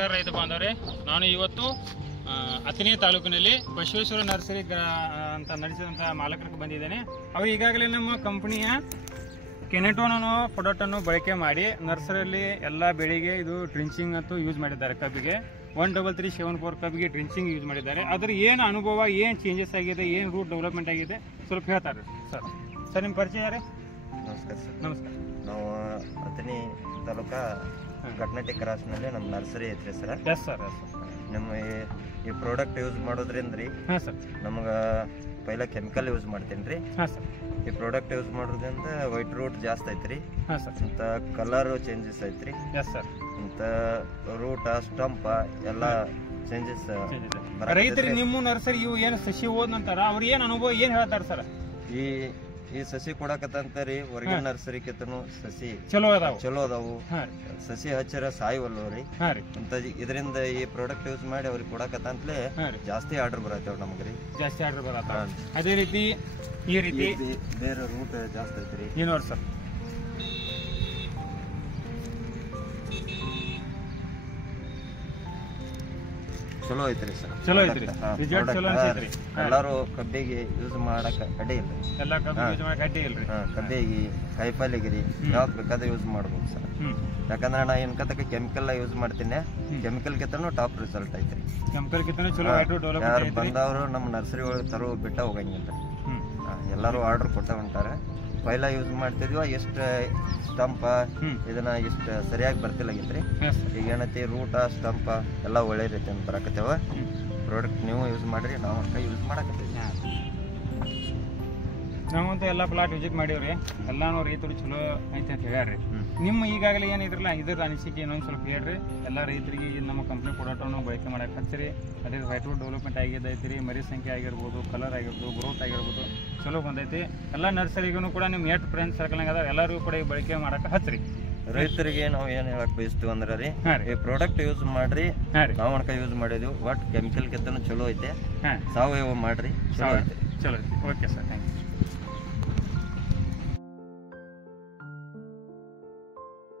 ನಮಸ್ಕಾರ ರೈತ ಬಾಂಧವರೇ, ನಾನು ಇವತ್ತು ಅಥಣಿ ತಾಲೂಕಿನಲ್ಲಿ ಬಸವೇಶ್ವರ ನರ್ಸರಿ ಅಂತ ನಡೆಸಿದಂಥ ಮಾಲಕರಿಗೆ ಬಂದಿದ್ದೇನೆ. ಅವರು ಈಗಾಗಲೇ ನಮ್ಮ ಕಂಪನಿಯ ಕೆನೆಟೋನ್ ಅನ್ನೋ ಪ್ರಾಡಕ್ಟನ್ನು ಬಳಕೆ ಮಾಡಿ ನರ್ಸರಿಯಲ್ಲಿ ಎಲ್ಲ ಬೆಳೆಗೆ ಇದು ಡ್ರಿಂಚಿಂಗ್ ಅಂತೂ ಯೂಸ್ ಮಾಡಿದ್ದಾರೆ. ಕಬ್ಬಿಗೆ 13374 ಕಬ್ಬಿಗೆ ಡ್ರಿಂಚಿಂಗ್ ಯೂಸ್ ಮಾಡಿದ್ದಾರೆ. ಅದ್ರ ಏನು ಅನುಭವ, ಏನು ಚೇಂಜಸ್ ಆಗಿದೆ, ಏನು ರೂಟ್ ಡೆವಲಪ್ಮೆಂಟ್ ಆಗಿದೆ ಸ್ವಲ್ಪ ಹೇಳ್ತಾರೆ ಸರ್. ಸರ್ ನಿಮ್ಮ ಪರಿಚಯ ಯಾರೇ? ನಮಸ್ಕಾರ ಸರ್. ನಮಸ್ಕಾರ. ನಾವು ಅಥಣಿ ತಾಲೂಕಾ ಘಟನಟಿ ಕ್ರಾಸ್ನಲ್ಲಿ ನಮ್ಮ ನರ್ಸರಿ ಐತ್ರಿ sir. Yes sir. Yes sir. ನಮ್ಮ ಈ ಪ್ರಾಡಕ್ಟ್ ಯೂಸ್ ಮಾಡೋದ್ರಿಂದ ರೀ ಹಾಂ ಸರ್, ನಮ್ಗೆ ಪೈಲ ಕೆಮಿಕಲ್ ಯೂಸ್ ಮಾಡ್ತೀನಿ ರೀ. ಹಾಂ ಸರ್. ಈ ಪ್ರಾಡಕ್ಟ್ ಯೂಸ್ ಮಾಡೋದ್ರಿಂದ ವೈಟ್ ರೂಟ್ ಜಾಸ್ತಿ ಐತ್ರಿ. ಹಾಂ ಸರ್. ಇಂಥ ಕಲರ್ ಚೇಂಜಸ್ ಐತ್ರಿ. Yes sir. ಇಂಥ ರೂಟ ಸ್ಟಂಪ ಎಲ್ಲ ಚೇಂಜಸ್. ರೈತರಿಗೆ ನಿಮ್ಮ ನರ್ಸರಿ ಇವು ಏನು ಸಸಿ ಹೋದ ನಂತರ ಅವ್ರು ಏನು ಅನುಭವ ಏನು ಹೇಳ್ತಾರೆ ಸರ್? ಈ ಸಸಿ ಕೊಡಕತ್ತಂತ ರೀ ಹೊರಗಿನ ನರ್ಸರಿಕಿಂತನೂ ಸಸಿ ಚಲೋ ಅದಾವು. ಸಸಿ ಹಚ್ಚಿರ ಸಾಯವಲ್ವ ರೀ. ಇದರಿಂದ ಈ ಪ್ರಾಡಕ್ಟ್ ಯೂಸ್ ಮಾಡಿ ಅವ್ರಿಗೆ ಕೊಡಕತ್ತಂತಲೇ ಜಾಸ್ತಿ ಆರ್ಡರ್ ಬರತ್ತೇವ್ ನಮ್ಗೆ ರೀ. ಜಾಸ್ತಿ ಆರ್ಡರ್ ಬರತ್ತ. ಅದೇ ರೀತಿ ಈ ರೀತಿ ಬೇರೆ ರೂಟ್ ಜಾಸ್ತಿ ಐತ್ರಿ. ಏನೋರ್ ಸರ್ ಚಲೋ ಐತ್ರಿ ಸರ್. ಚಲೋ ಐತ್ರಿ. ರಿಸಲ್ಟ್ ಚಲೋ ಅನ್ಸೈತ್ರಿ. ಎಲ್ಲಾರು ಕಬ್ಬಿಗೆ ಯೂಸ್ ಮಾಡಕ್ ಅಡ್ಡಿ ಇಲ್ರಿ. ಎಲ್ಲಾ ಕಬ್ಬಿಗೆ ಯೂಸ್ ಮಾಡಕ್ ಅಡ್ಡಿ ಇಲ್ರಿ. ಕಬ್ಬಿಗೆ ಕಾಯಿಪಲ್ಲೆಗೆ ರೀ ಯಾವ್ದು ಬೇಕಾದ್ರೆ ಯೂಸ್ ಮಾಡ್ಬೋದು ಸರ್. ಯಾಕಂದ್ರೆ ನಾ ಏನ್ಕತಕ್ಕೆ ಕೆಮಿಕಲ್ ಯೂಸ್ ಮಾಡ್ತೀನಿ. ಕೆಮಿಕಲ್ ಕಿಂತನೂ ಟಾಪ್ ರಿಸಲ್ಟ್ ಐತ್ರಿ. ಕೆಮಿಕಲ್ ಕಿಂತನೂ ಚಲೋ ಯಾರು ಬಂದವರು ನಮ್ಮ ನರ್ಸರಿ ಒಳಗೆ ತರೋ ಬಿಟ್ಟ ಹೋಗಂಗಿಲ್ಲ. ಎಲ್ಲಾರು ಆರ್ಡರ್ ಕೊಟ್ಟ ಹೊಂಟಾರೆ. ಪೈಲ ಯೂಸ್ ಮಾಡ್ತಿದ್ವಿ, ಎಷ್ಟು ಸ್ಟಂಪ ಇದನ್ನ ಇಷ್ಟು ಸರಿಯಾಗಿ ಬರ್ತಿಲ್ಲಾಗಿತ್ರಿ. ಈಗ ಏನೈತಿ ರೂಟ ಸ್ಟಂಪ ಎಲ್ಲ ಒಳ್ಳೆ ರೀತಿ ಬರಾಕತ್ತೇವ. ಪ್ರಾಡಕ್ಟ್ ನೀವು ಯೂಸ್ ಮಾಡ್ರಿ, ನಾವು ಯೂಸ್ ಮಾಡಕತ್ತೀವಿ. ನಾವಂತೂ ಎಲ್ಲ ಪ್ಲಾಟ್ ವಿಸಿಟ್ ಮಾಡೀವ್ರಿ. ಎಲ್ಲಾನು ರೈತರು ಚಲೋ ಐತೆ ಅಂತ ಹೇಳ್ಯಾರ್ರಿ. ನಿಮ್ಮ ಈಗಾಗಲೇ ಏನಿದ್ರಲ್ಲ ಇದ್ರ ಅನಿಸಿಕೆ ಇನ್ನೊಂದು ಸ್ವಲ್ಪ ಹೇಳ್ರಿ. ಎಲ್ಲ ರೈತರಿಗೆ ನಮ್ಮ ಕಂಪ್ನಿ ಪ್ರಾಡಕ್ಟನ್ನು ಬಳಕೆ ಮಾಡಕ್ಕೆ ಹಚ್ಚಿರಿ. ಅದೇ ವೈಟ್ ರೂಟ್ ಡೆವಲಪ್ಮೆಂಟ್ ಆಗಿದ್ದೈತಿ ರೀ. ಮರಿ ಸಂಖ್ಯೆ ಆಗಿರ್ಬೋದು, ಕಲರ್ ಆಗಿರ್ಬೋದು, ಗ್ರೋತ್ ಆಗಿರ್ಬೋದು ಚಲೋ ಬಂದೈತಿ. ಎಲ್ಲ ನರ್ಸರಿಗೂ ಕೂಡ ನಿಮ್ಮ ಎಷ್ಟು ಫ್ರೆಂಡ್ಸ್ ಸರ್ಕಲ್ನಾಗ ಅದಾವ ಎಲ್ಲರಿಗೂ ಕೂಡ ಬಳಕೆ ಮಾಡಕ್ಕೆ ಹಚ್ಚಿರಿ. ರೈತರಿಗೆ ನಾವು ಏನ್ ಹೇಳಕ್ ಬಯಸ್ತೀವಿ ಅಂದ್ರೆ ರೀ, ಈ ಪ್ರಾಡಕ್ಟ್ ಯೂಸ್ ಮಾಡ್ರಿ. ನಾವು ಅನ್ಕ ಯೂಸ್ ಮಾಡಿದ್ವಿ. ಒಟ್ ಕೆಮಿಕಲ್ ಕಿಂತನೂ ಚಲೋ ಐತೆ. ಸಾವಯವ ಮಾಡ್ರಿ, ಚಲೋ ಐತೆ. ಚಲೋ ಐತಿ. Okay sir, thank you.